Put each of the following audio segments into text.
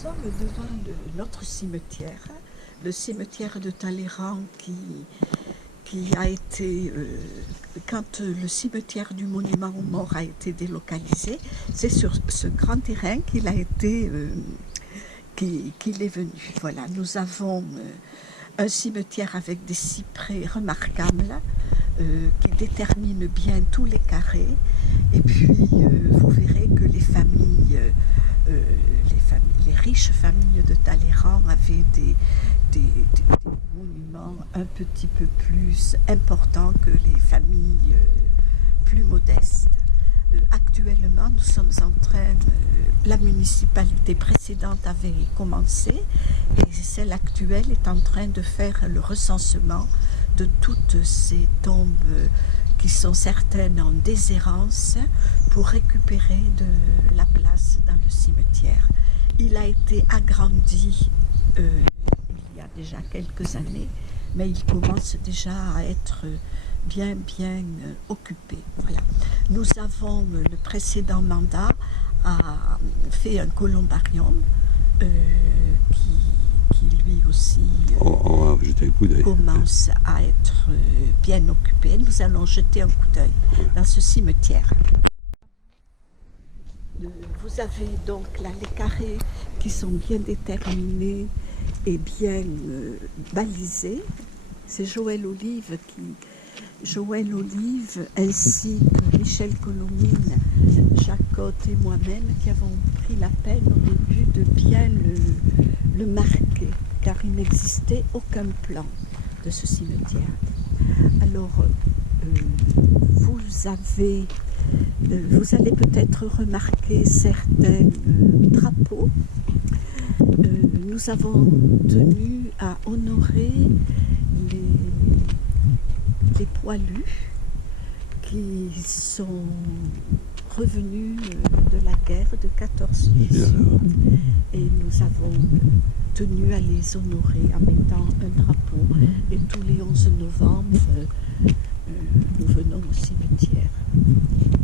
sommes devant notre cimetière, le cimetière de Talleyrand qui a été, quand le cimetière du monument aux morts a été délocalisé, c'est sur ce grand terrain qu'il a été, qu'il est venu. Voilà, nous avons un cimetière avec des cyprès remarquables qui déterminent bien tous les carrés. Et puis, vous verrez que les riches familles de Talleyrand avaient des monuments un petit peu plus importants que les familles plus modestes. Actuellement, nous sommes en train, la municipalité précédente avait commencé et celle actuelle est en train de faire le recensement de toutes ces tombes qui sont certaines en déshérence pour récupérer de la place dans le cimetière. Il a été agrandi il y a déjà quelques années, mais il commence déjà à être bien occupé. Voilà. Nous avons, le précédent mandat a fait un columbarium qui lui aussi commence à être bien occupé. Nous allons jeter un coup d'œil dans ce cimetière. Vous avez donc là les carrés qui sont bien déterminés et bien balisés. C'est Joël Olive ainsi que Michel Colomine, Jacques Cotte et moi-même qui avons pris la peine au début de bien le marquer, car il n'existait aucun plan de ce cimetière. Alors, vous allez peut-être remarquer certains drapeaux. Nous avons tenu à honorer les poilus qui sont revenus de la guerre de 14-18 et nous avons tenu à les honorer en mettant un drapeau et tous les 11 novembre nous venons au cimetière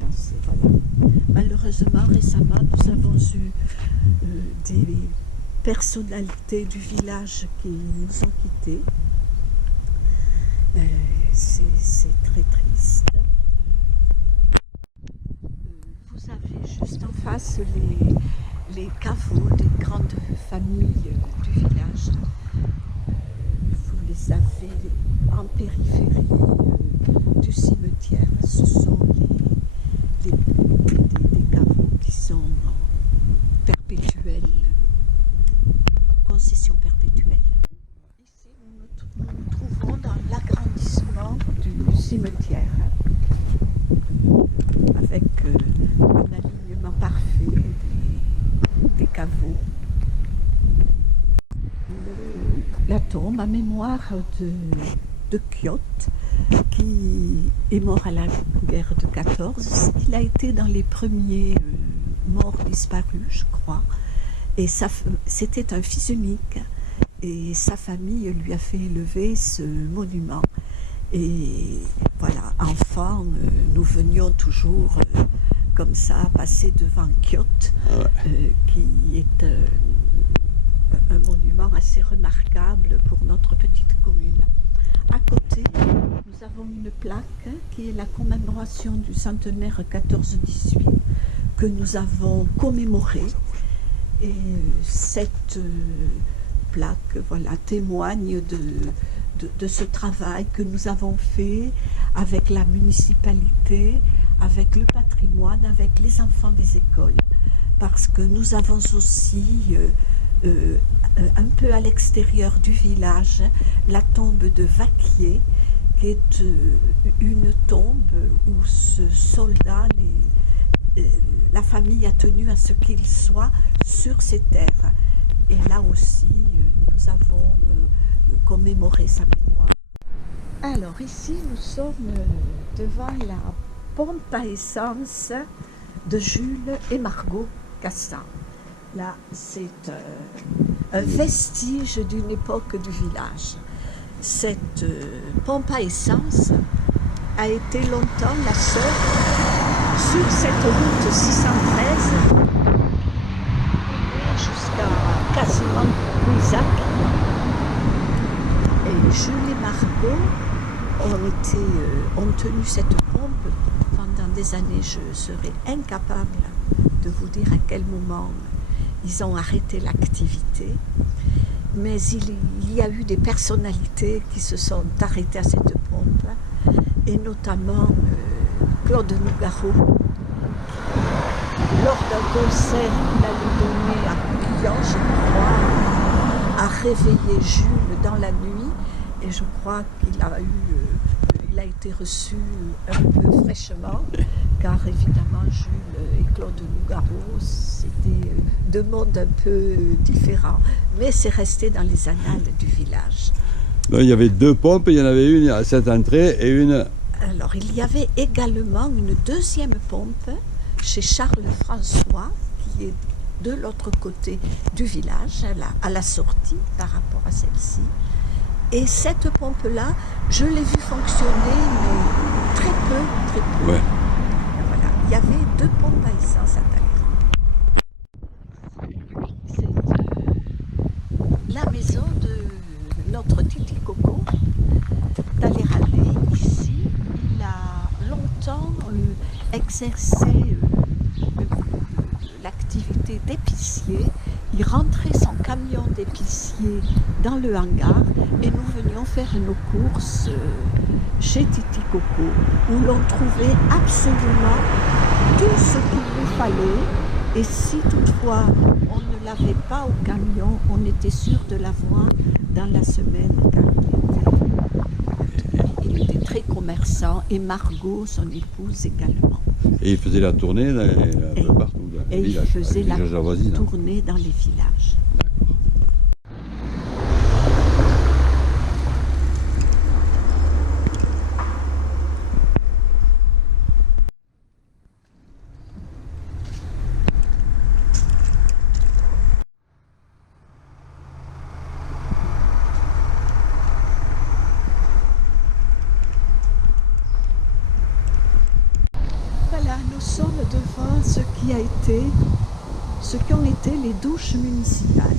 penser, voilà. Malheureusement récemment nous avons eu des personnalités du village qui nous ont quittés. C'est très triste. Vous avez juste en face les caveaux des grandes familles du village. Vous les avez en périphérie du cimetière. Ce sont des caveaux qui sont en perpétuelle concession perpétuelle. Ici, nous nous trouvons dans l'agrandissement du cimetière avec un alignement parfait des caveaux. La tombe en mémoire de Kyoto, qui est mort à la guerre de 14. Il a été dans les premiers morts disparus, je crois. Et c'était un fils unique. Et sa famille lui a fait élever ce monument. Et voilà, enfant, nous venions toujours comme ça passer devant Kyoto, qui est un monument assez remarquable pour notre petite commune. À côté, nous avons une plaque qui est la commémoration du centenaire 14-18 que nous avons commémoré. Et cette plaque, voilà, témoigne de ce travail que nous avons fait avec la municipalité, avec le patrimoine, avec les enfants des écoles, parce que nous avons aussi un peu à l'extérieur du village la tombe de Vaquier, qui est une tombe où ce soldat, la famille a tenu à ce qu'il soit sur ces terres. Et là aussi, nous avons commémoré sa mémoire. Alors ici, nous sommes devant la pompe à essence de Jules et Margot Castan. Là, c'est un vestige d'une époque du village. Cette pompe à essence a été longtemps la seule sur cette route 613 jusqu'à quasiment Louisac. Et Jules et Margot ont tenu cette pompe pendant des années. Je serais incapable de vous dire à quel moment ils ont arrêté l'activité. Mais il y a eu des personnalités qui se sont arrêtées à cette pompe, et notamment Claude Nougaro, lors d'un concert qu'il allait donner à Client, je crois, a réveillé Jules dans la nuit, et je crois qu'il a été reçu un peu fraîchement, car évidemment Jules et Claude Nougaro, c'était deux mondes un peu différents, mais c'est resté dans les annales du village. Donc, il y avait deux pompes, il y en avait une à cette entrée et une... Alors il y avait également une deuxième pompe chez Charles François, qui est de l'autre côté du village, à la sortie par rapport à celle-ci. Et cette pompe-là, je l'ai vue fonctionner, mais très peu. Ouais. Voilà. Il y avait deux pompes à essence à Talleyrand. C'est la maison de notre Titi Coco, Talleyrandais. Ici, il a longtemps exercé l'activité d'épicier. Il rentrait son camion d'épicier dans le hangar et nous venions faire nos courses chez Titi Coco, où l'on trouvait absolument tout ce qu'il nous fallait. Et si toutefois on ne l'avait pas au camion, on était sûr de l'avoir dans la semaine, car il était très commerçant, et Margot, son épouse, également. Et il faisait la tournée un peu partout dans les villages. Et il faisait la avoisines. tournée dans les villages. D'accord. Voilà, nous sommes devant ce qui ont été les douches municipales,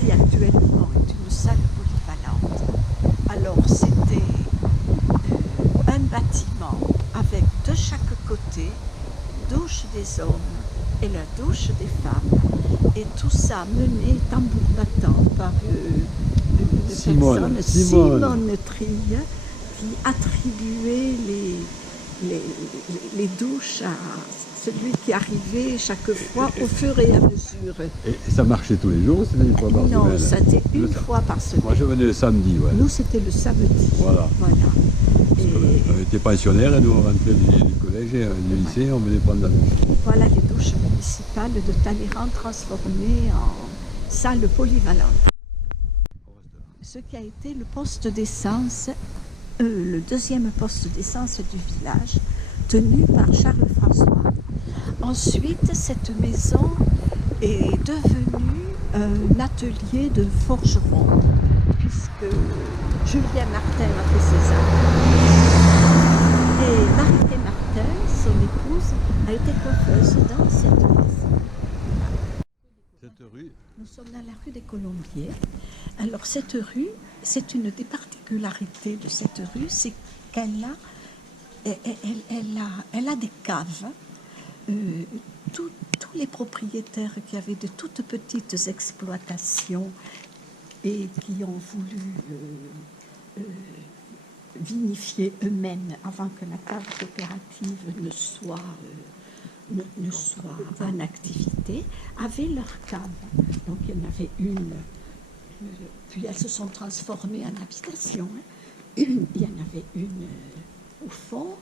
qui actuellement est une salle polyvalente. Alors c'était un bâtiment avec de chaque côté douche des hommes et la douche des femmes, et tout ça mené tambour battant par une personne, Simone Trille, qui attribuait les douches à celui qui arrivait chaque fois au fur et à mesure. Et ça marchait tous les jours ou c'était une fois par semaine? Non, c'était une fois par semaine. Moi je venais le samedi, ouais. Nous, c'était le samedi. Voilà. Et On était pensionnaires et nous on rentrait du collège et du lycée, on venait prendre la douche. voilà les douches municipales de Talleyrand transformées en salle polyvalente. Ce qui a été le poste d'essence, le deuxième poste d'essence du village, tenu par Charles François. Ensuite, cette maison est devenue un atelier de forgeron, puisque Julien Martin a fait ses arts. Et Marité Martin, son épouse, a été coiffeuse dans cette maison. Cette rue? Nous sommes dans la rue des Colombiers. Alors cette rue, c'est une des particularités de cette rue, c'est qu'elle a des caves. Tous les propriétaires qui avaient de toutes petites exploitations et qui ont voulu vinifier eux-mêmes avant que la cave coopérative ne soit en activité, avaient leur cave. Donc il y en avait une, puis elles se sont transformées en habitation. Il y en avait une au fond.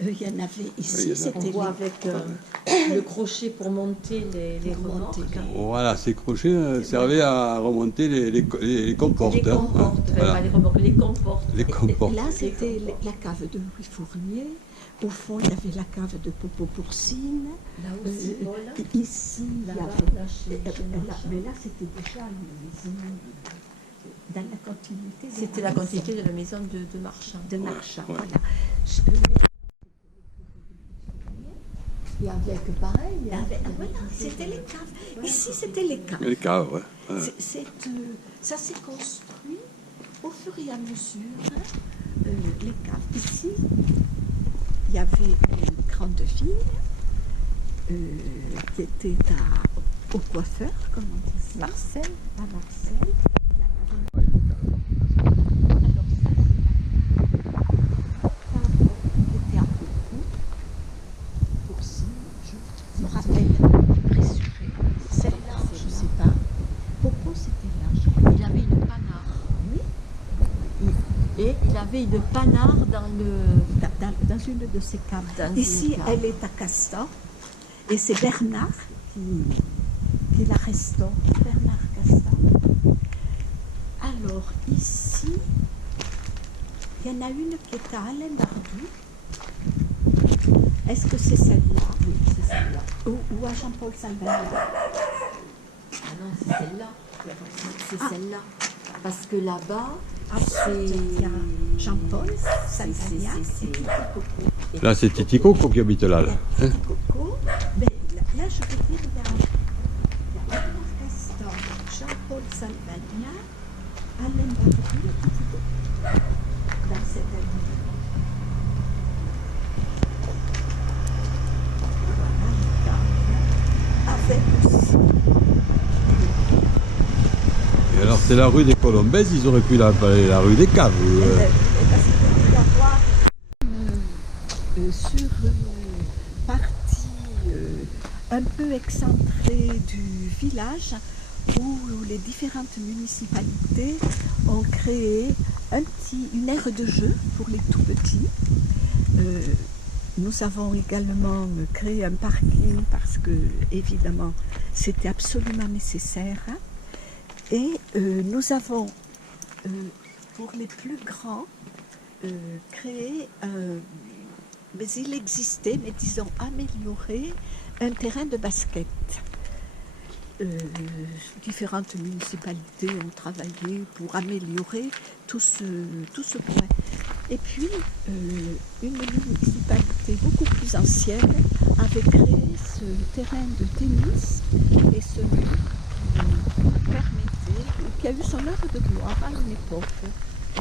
Il y en avait ici, On voit avec le crochet pour monter les remorques. Voilà, ces crochets servaient à remonter les comportes. Les comportes, Voilà. pas les remorques, les comportes. Les comportes. Là, c'était la cave de Louis Fournier. Au fond, il y avait la cave de Popo Poursine. Là aussi, Ici, il y là-bas, avait... là, chez mais là, c'était déjà une maison dans la continuité. C'était la continuité de la maison de Marchand. De Marchand, Ouais. voilà. Et avec pareil. Voilà, c'était les caves. Ici, c'était les caves. Les caves, ouais. Ça s'est construit au fur et à mesure, les caves. Ici, il y avait une grande ville qui était au coiffeur, comme on dit, Marcel, à Marcel. Alors ça, c'est la cave qui était à Pocou. Aussi, je me rappelle, pressurée. Celle-là, je ne sais pas. Pocou, c'était là. Il avait une panard. Oui. Et il avait une panard Dans une de ces caves. Ici, elle est à Castor. Et c'est Bernard qui la restaure. Bernard Castor. Alors, ici, il y en a une qui est à Alain Bardou. Est-ce que c'est celle-là? Oui, c'est celle-là. Ou à Jean-Paul Salvagna? Ah non, c'est celle-là. C'est Ah. celle-là. Parce que là-bas, C'est il y a Jean-Paul Salvagna c'est- et Titi Coco. Là, c'est Titi Coco qui habite là. Là. Titi Coco. Mais là, je veux dire, il y a Bernard Castor, Jean-Paul Salvagna, Alain Bardou et Titi Coco. Dans cette année. Avec aussi. Et alors, c'est la rue des Colombaises, ils auraient pu l'appeler la rue des caves. Parce qu'il peut y avoir sur une partie un peu excentrée du village où les différentes municipalités ont créé une aire de jeu pour les tout petits. Nous avons également créé un parking parce que, évidemment, c'était absolument nécessaire. Et nous avons, pour les plus grands, créé, mais il existait, mais disons amélioré, un terrain de basket. Différentes municipalités ont travaillé pour améliorer tout ce point. Et puis, une municipalité beaucoup plus ancienne avait créé ce terrain de tennis et celui qui permettait, qui a eu son heure de gloire à une époque.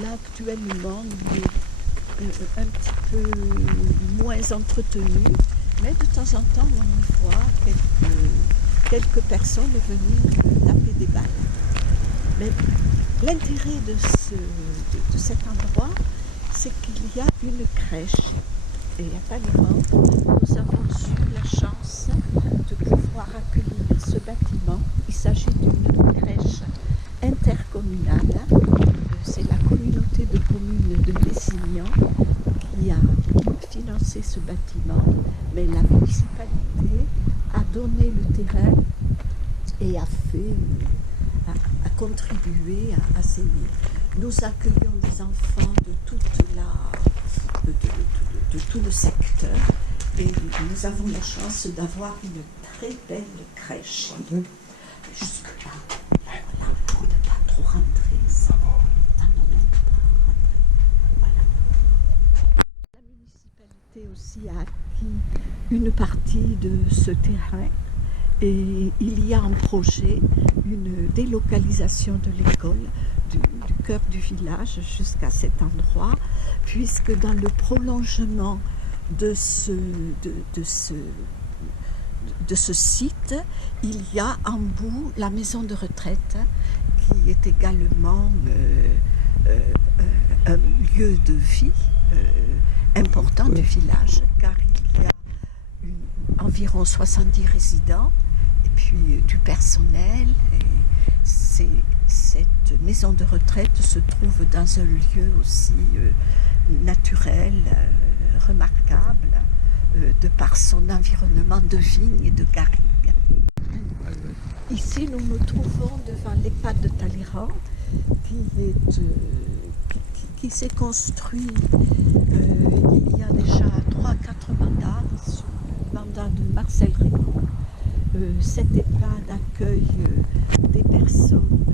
Là, actuellement, il est un petit peu moins entretenu, mais de temps en temps, on y voit quelques personnes venir taper des balles. Mais l'intérêt de cet endroit, c'est qu'il y a une crèche. Et à Talleyrand, nous avons eu la chance de pouvoir accueillir ce bâtiment. Il s'agit d'une crèche intercommunale. C'est la communauté de communes de Messignan qui a financé ce bâtiment, mais la municipalité a donné le terrain et a contribué à ces lieux. Nous accueillons des enfants de tout le secteur et nous avons la chance d'avoir une très belle crèche. Jusque-là, voilà, on ne peut pas trop rentrer. Ça. Ah non, on ne peut pas rentrer. Voilà. La municipalité aussi a acquis une partie de ce terrain et il y a en projet une délocalisation de l'école du cœur du village jusqu'à cet endroit, puisque dans le prolongement de ce site, il y a en bout la maison de retraite qui est également un lieu de vie important du village, car il y a environ 70 résidents et puis du personnel. Et cette maison de retraite se trouve dans un lieu aussi naturel, remarquable, de par son environnement de vignes et de garrigues. Ici, nous nous trouvons devant l'EHPAD de Talleyrand, qui s'est construit il y a déjà 3-4 mandats, sous le mandat de Marcel Régaud. Cette EHPAD accueille des personnes,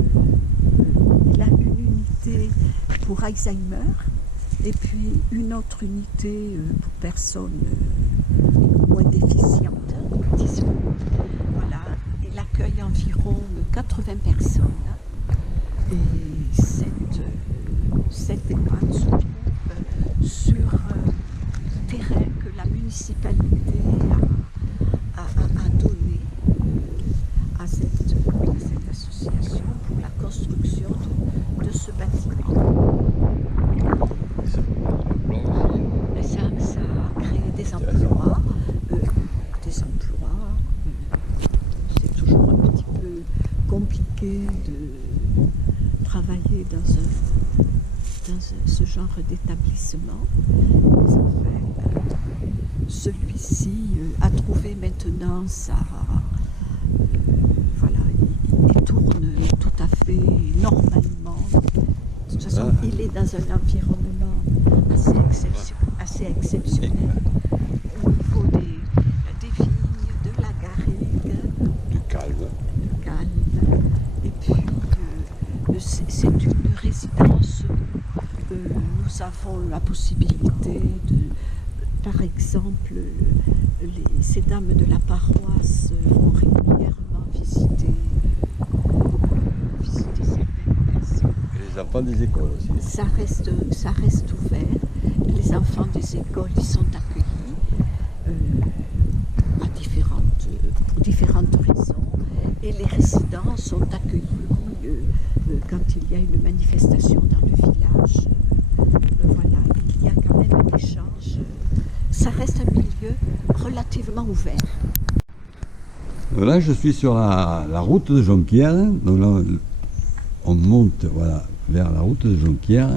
il a une unité pour Alzheimer et puis une autre unité pour personnes moins déficiente, disons. Voilà, elle accueille environ 80 personnes. Et cette EHPAD se trouve sur un terrain que la municipalité a donné à cette association pour la construction de ce bâtiment. Et ça a créé des emplois. C'est toujours un petit peu compliqué de travailler dans ce genre d'établissement. Mais enfin, celui-ci a trouvé maintenant voilà, il tourne tout à fait normalement. De toute façon, il est dans un environnement assez exceptionnel. Au niveau des vignes, de la garrigue, Du calme. et puis c'est une résidence où nous avons la possibilité par exemple, ces dames de la paroisse vont régulièrement visiter certaines personnes. Et les enfants des écoles aussi. Ça reste ouvert. Les enfants des écoles y sont accueillis pour différentes raisons. Et les résidents sont accueillis quand il y a une manifestation dans le village. Voilà, il y a quand même un échange. Ça reste un milieu relativement ouvert. Là, je suis sur la route de Jonquière. Donc là, on monte vers la route de Jonquière.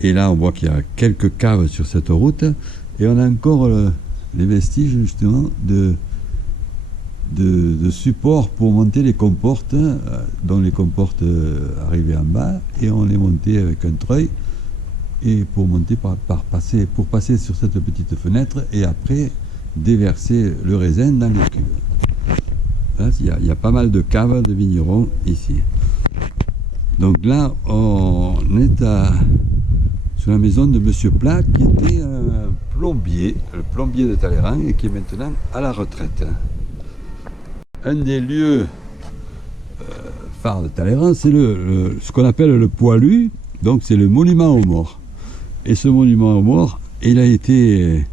Et là, on voit qu'il y a quelques caves sur cette route. Et on a encore les vestiges, justement, de support pour monter les comportes, dont les comportes arrivaient en bas. Et on les montait avec un treuil. Et pour monter pour passer sur cette petite fenêtre et après déverser le raisin dans les cuves. Là, il y a pas mal de caves de vignerons ici. Donc là, on est sur la maison de Monsieur Plat, qui était un plombier, le plombier de Talleyrand, et qui est maintenant à la retraite. Un des lieux phares de Talleyrand, c'est ce qu'on appelle le poilu, donc c'est le monument aux morts. Et ce monument aux morts, il a été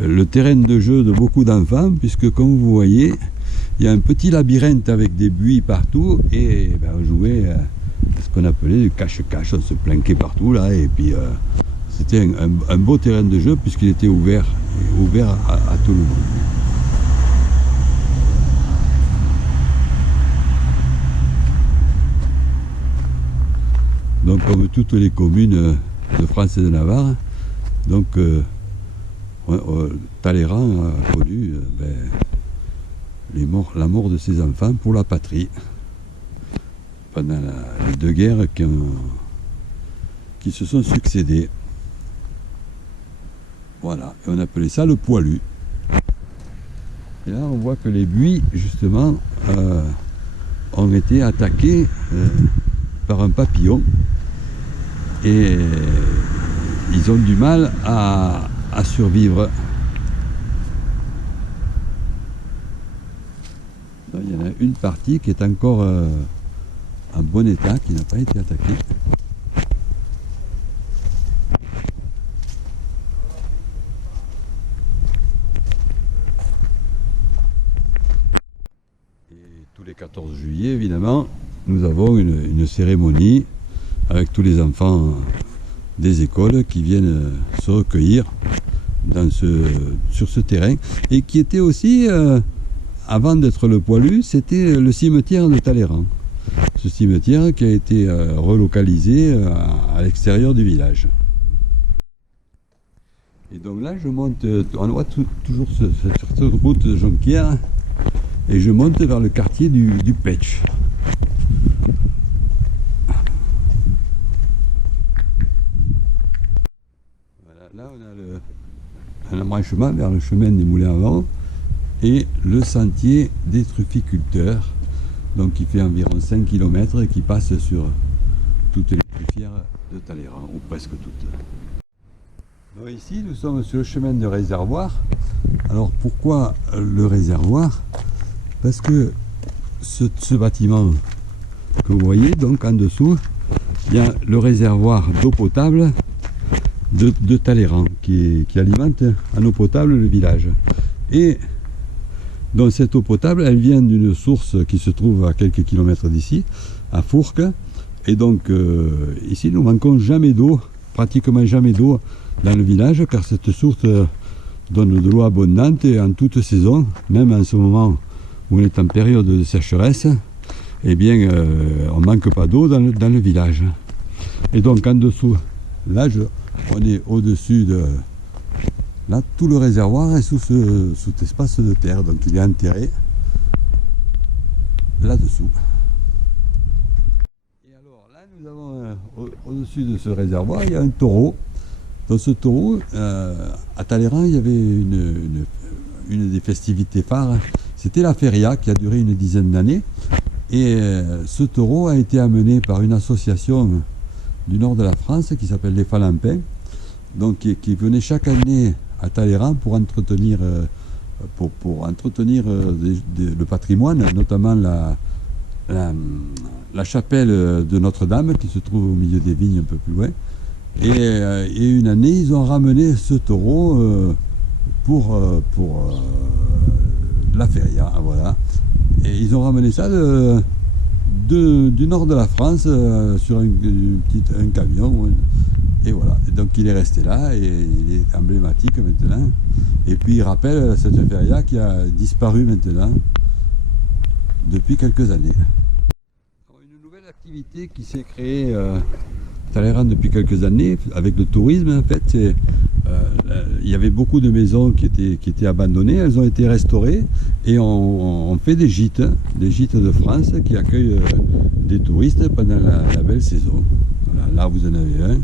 le terrain de jeu de beaucoup d'enfants, puisque comme vous voyez, il y a un petit labyrinthe avec des buis partout, et on jouait à ce qu'on appelait du cache-cache, on se planquait partout là, et puis c'était un beau terrain de jeu, puisqu'il était ouvert à tout le monde. Donc comme toutes les communes de France et de Navarre, donc Talleyrand a connu la mort de ses enfants pour la patrie pendant les deux guerres qui se sont succédées. Voilà, et on appelait ça le poilu. Et là on voit que les buis justement ont été attaqués par un papillon. Et ils ont du mal à survivre. Là, il y en a une partie qui est encore en bon état, qui n'a pas été attaquée. Et tous les 14 juillet, évidemment, nous avons une cérémonie avec tous les enfants des écoles qui viennent se recueillir sur ce terrain, et qui était aussi, avant d'être le poilu, c'était le cimetière de Talleyrand. Ce cimetière qui a été relocalisé à l'extérieur du village. Et donc là, je monte, on voit toujours cette route de Jonquière, et je monte vers le quartier du Petch. Là, on a un embranchement vers le chemin des Moulins à Vent et le sentier des trufficulteurs, donc qui fait environ 5 km et qui passe sur toutes les truffières de Talleyrand, ou presque toutes. Alors ici, nous sommes sur le chemin de réservoir. Alors pourquoi le réservoir? Parce que ce bâtiment que vous voyez, donc en dessous, il y a le réservoir d'eau potable de Talleyrand qui alimente en eau potable le village. Et donc cette eau potable, elle vient d'une source qui se trouve à quelques kilomètres d'ici, à Fourques. Et donc ici, nous manquons jamais d'eau, pratiquement jamais d'eau dans le village, car cette source donne de l'eau abondante et en toute saison, même en ce moment où on est en période de sécheresse, eh bien, on ne manque pas d'eau dans le village. Et donc en dessous, là, on est au-dessus de... Là, tout le réservoir est sous cet espace de terre, donc il est enterré là-dessous. Et alors là, nous avons au-dessus de ce réservoir, il y a un taureau. Dans ce taureau, à Talleyrand, il y avait une des festivités phares, c'était la feria qui a duré une dizaine d'années. Et ce taureau a été amené par une association du nord de la France qui s'appelle les Falampins, donc qui venait chaque année à Talleyrand pour entretenir, le patrimoine, notamment la chapelle de Notre-Dame qui se trouve au milieu des vignes un peu plus loin. Et une année, ils ont ramené ce taureau pour la feria, voilà. Et ils ont ramené ça du nord de la France sur un camion. Et voilà. Et donc il est resté là et il est emblématique maintenant. Et puis il rappelle cette feria qui a disparu maintenant depuis quelques années. Une nouvelle activité qui s'est créée à Talleyrand depuis quelques années avec le tourisme, en fait, il y avait beaucoup de maisons qui étaient abandonnées, elles ont été restaurées et on fait des gîtes de France qui accueillent des touristes pendant la belle saison. Voilà, là vous en avez un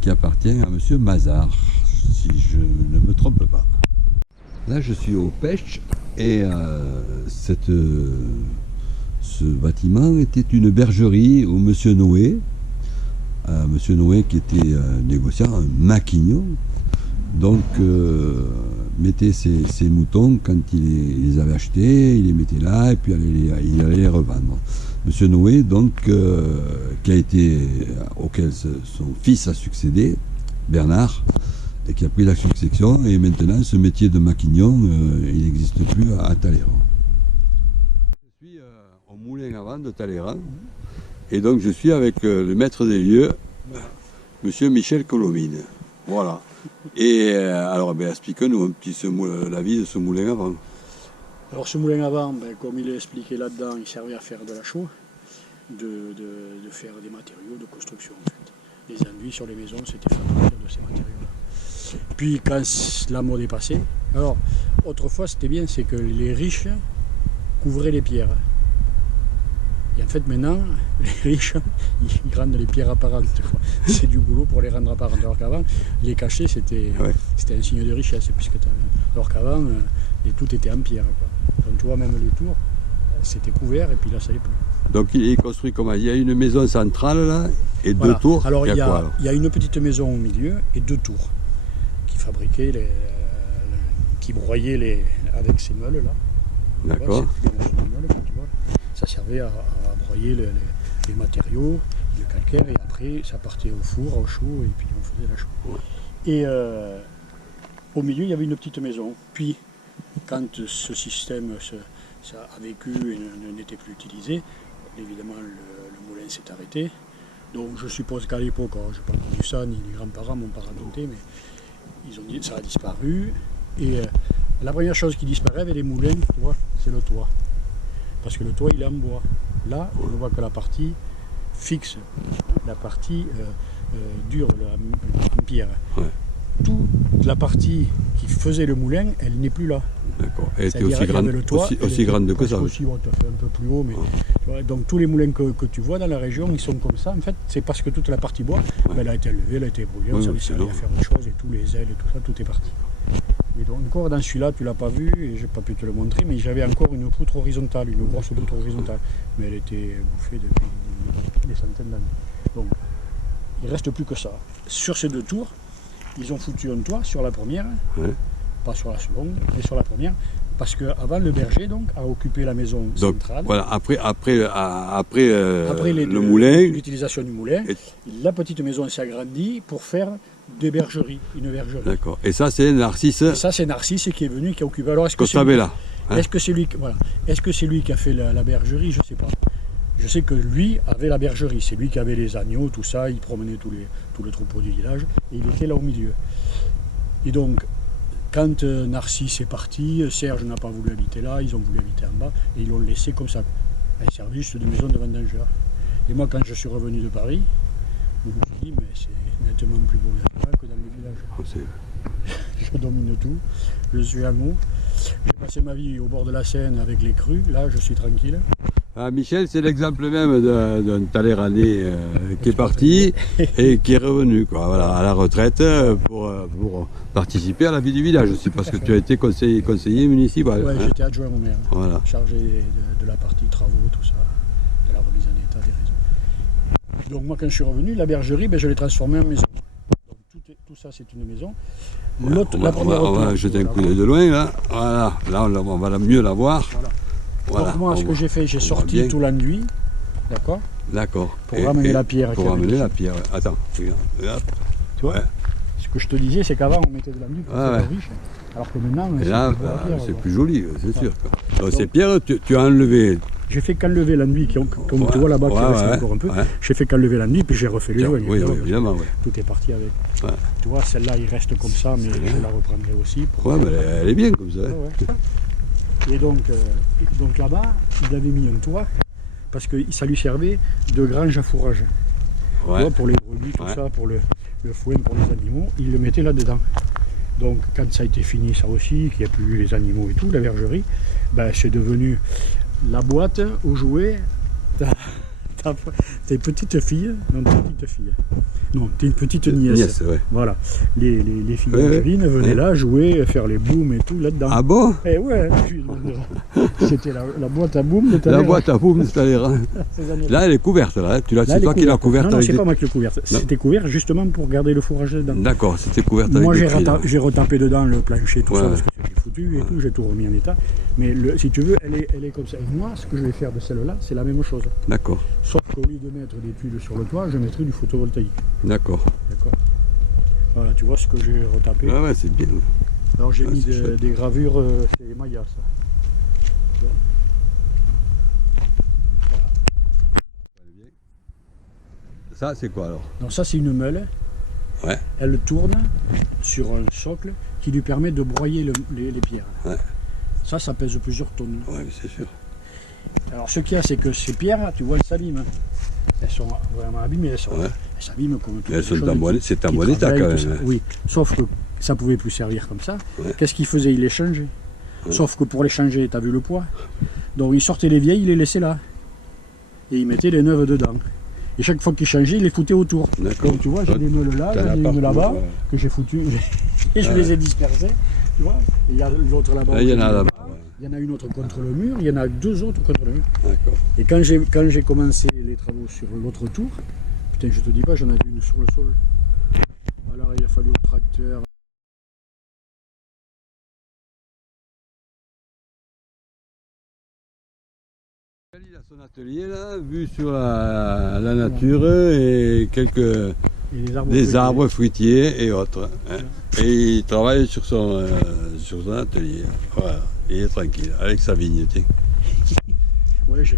qui appartient à monsieur Mazard, si je ne me trompe pas. Là je suis au Pêche et ce bâtiment était une bergerie où monsieur Noé, qui était négociant, un maquignon, donc mettait ses moutons quand il les avait achetés, il les mettait là et puis il allait les revendre. Monsieur Noé, donc, auquel son fils a succédé, Bernard, et qui a pris la succession, et maintenant ce métier de maquignon, il n'existe plus à Talleyrand. Je suis au moulin à vent de Talleyrand, et donc je suis avec le maître des lieux, monsieur Michel Colomine. Voilà. Et alors, explique-nous un petit la vie de ce moulin à vent. Alors ce moulin à vent, comme il est expliqué là-dedans, il servait à faire de la chaux, de faire des matériaux de construction en fait. Les enduits sur les maisons, c'était fait à partir de ces matériaux-là. Puis quand la mode est passée, alors autrefois c'était bien, c'est que les riches couvraient les pierres. Et en fait maintenant, les riches, ils rendent les pierres apparentes. C'est du boulot pour les rendre apparentes. Alors qu'avant, les cacher, c'était un signe de richesse. Alors qu'avant, tout était en pierre, quoi. Donc tu vois, même les tours, c'était couvert et puis là, ça n'est plus. Donc il est construit comment? Il y a une maison centrale là et voilà. 2 tours. Alors il y a une petite maison au milieu et 2 tours qui fabriquaient qui broyaient avec ces meules là. D'accord. Ça servait à broyer les matériaux, le calcaire, et après ça partait au four, au chaud, et puis on faisait la chaux. Ouais. Et au milieu, il y avait une petite maison. Puis, quand ce système ça a vécu et n'était plus utilisé, évidemment le moulin s'est arrêté. Donc je suppose qu'à l'époque, je n'ai pas connu ça, ni les grands-parents m'ont pas raconté, mais ils ont dit ça a disparu. Et la première chose qui disparaît avec les moulins, tu vois, c'est le toit. Parce que le toit il est en bois. Là, on ne voit que la partie fixe, la partie dure, en pierre. Ouais. Toute la partie qui faisait le moulin, elle n'est plus là. D'accord. Elle était aussi grande, aussi grande que ça. Aussi, ouais, tu as fait un peu plus haut, mais ouais. Donc tous les moulins que tu vois dans la région, ils sont comme ça. En fait, c'est parce que toute la partie bois, elle a été enlevée, elle a été brûlée, on savait à faire autre chose, et tous les ailes et tout ça, tout est parti. Et donc encore dans celui-là, tu ne l'as pas vu, et je n'ai pas pu te le montrer, mais j'avais encore une poutre horizontale, une grosse poutre horizontale. Mais elle était bouffée depuis des centaines d'années. Donc, il ne reste plus que ça. Sur ces 2 tours, ils ont foutu un toit sur la première, Ouais. pas sur la seconde, mais sur la première, parce qu'avant le berger donc a occupé la maison Donc, centrale. voilà, après Après le moulin, l'utilisation du moulin, Et- la petite maison s'est agrandie pour faire des bergeries, une bergerie. d'accord. Et ça, c'est Narcisse Et ça, c'est Narcisse qui est venu, qui a occupé. Alors, est-ce que c'est lui, Costabella. Hein? est-ce que c'est lui, voilà, est-ce que c'est lui qui a fait la bergerie? Je ne sais pas. Je sais que lui avait la bergerie, c'est lui qui avait les agneaux, tout ça, il promenait tous les troupeaux du village, et il était là au milieu. Et donc, quand Narcisse est parti, Serge n'a pas voulu habiter là, ils ont voulu habiter en bas, et ils l'ont laissé comme ça. Elle servait juste de maison de vendangeur. Et moi, quand je suis revenu de Paris, je me suis dit, mais c'est nettement plus beau là que dans le village. Oh, c'est- Je domine tout, je suis à mot. J'ai passé ma vie au bord de la Seine avec les crues, là je suis tranquille. Ah, Michel, c'est l'exemple même d'un Talleyrandais qui est parti et qui est revenu quoi, voilà, à la retraite pour participer à la vie du village aussi, parce que tu as été conseiller municipal. Ouais, Hein. j'étais adjoint au maire, Voilà. chargé de la partie travaux, tout ça, de la remise en état des réseaux. Donc moi quand je suis revenu, la bergerie, je l'ai transformée en maison. Donc tout ça c'est une maison. Voilà, on va jeter un coup d'œil de loin là. Voilà, là on va mieux la voir. Voilà. Voilà, Donc moi ce que j'ai fait, j'ai on voit sorti bien. tout l'enduit, d'accord, D'accord. pour ramener la pierre. Pour qu'il y avait ramener dessus. la pierre. Ouais. Attends, regarde. Hop. Tu vois, Ouais. ce que je te disais, c'est qu'avant on mettait de l'enduit pour Ouais, faire ouais. riche, alors que maintenant Et c'est là, plus de la pierre, c'est quoi. plus joli, c'est sûr. quoi. Donc, ces Donc- pierres, tu as enlevé. J'ai fait qu'enlever l'enduit, comme Ouais, tu vois là-bas, qui ouais, reste ouais, encore un peu. ouais. J'ai fait qu'enlever l'enduit, puis j'ai refait les Tiens, joints. oui, évidemment. évidemment. Ouais. Tout est parti avec. Ouais. Tu vois, celle-là, il reste comme ça, mais je la reprendrai aussi. Pour... Ouais, mais elle est bien comme ça. Ouais, hein. ouais. Et donc là-bas, il avait mis un toit, parce que ça lui servait de grange à fourrage. Tu Ouais. vois, pour les brebis, tout Ouais. ça, pour le foin, pour les animaux, il le mettait là-dedans. Donc quand ça a été fini, ça aussi, qu'il n'y a plus eu les animaux et tout, la bergerie, c'est devenu la boîte où jouaient tes petites filles, non, tes petites filles. Non, t'es une petite nièce. Nièce, ouais. Voilà. Les filles Ouais, d'Angeline venaient ouais. là jouer, faire les booms et tout là-dedans. Ah bon? Eh ouais, c'était la boîte à boom de La Talleyrand, boîte à boum de Talleyrand. ces années-là. Là, elle est couverte, là. Là, C'est elle toi est qui l'as couverte. couverte Non, non, avec c'est des... pas moi qui l'ai couverte. C'était couvert justement pour garder le fourrage dedans. D'accord, c'était couverte Moi, avec j'ai des cris, là. j'ai retapé dedans le plancher, tout Ouais. ça, parce que c'était foutu et tout, j'ai tout remis en état. Mais si tu veux, elle est comme ça. Et moi, ce que je vais faire de celle-là, c'est la même chose. D'accord, Sauf qu'au lieu de mettre des tuiles sur le toit, je mettrai du photovoltaïque. d'accord. D'accord. Voilà, tu vois ce que j'ai retapé. Ouais, ouais, c'est bien. Alors j'ai Ouais, mis c'est chouette. des gravures, c'est Maya, ça. Tu vois. Ça, c'est quoi alors? Donc ça, c'est une meule. Ouais. Elle tourne sur un socle qui lui permet de broyer les pierres. Ouais. Ça pèse plusieurs tonnes. Ouais, mais c'est sûr. Alors ce qu'il y a, c'est que ces pierres, tu vois, elles s'abîment. Elles sont vraiment abîmées, elles Ouais. s'abîment comme toutes Mais elles les sont choses en bon, qui- c'est en qui bon état quand travaillent, tout même. ça. hein. Oui, sauf que ça pouvait plus servir comme ça. Ouais. Qu'est-ce qu'il faisait? Il les changeait. Ouais. Sauf que pour les changer, tu as vu le poids. Donc il sortait les vieilles, il les laissait là. Et il mettait les neuves dedans. Et chaque fois qu'il changeait, il les foutait autour. D'accord. Donc tu vois, j'ai des meules là, T'en as j'en ai une partout, là-bas, ouais. que j'ai foutu, et je Ouais. les ai dispersées. Tu vois, et il y a l'autre là-bas. Là, il y en a aussi, là-bas. il y en a une autre contre le mur, il y en a deux autres contre le mur. D'accord. Et quand j'ai commencé les travaux sur l'autre tour, putain, je te dis pas, j'en avais une sur le sol. Alors il a fallu au tracteur. Il a son atelier là, vu sur la nature et quelques Et les arbres. des fruitiers. arbres fruitiers et autres. Hein. Et il travaille sur son atelier. Voilà. Il est tranquille, avec sa vigne, tiens. Ouais, j'ai